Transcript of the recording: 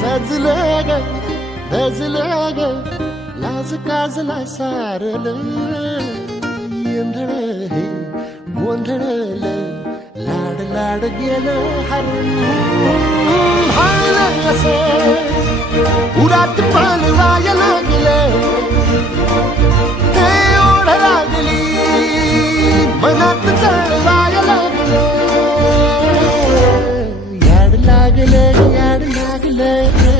सजलं ग धजलं ग लाज काजला सारलं येंधळ हे गोंधळलं लाड लाड गेलं हरण हायलं असं उरात पान वाया लागलं ते ओढ लागली मनात चळवाया लागलं याड लागलं याड लागलं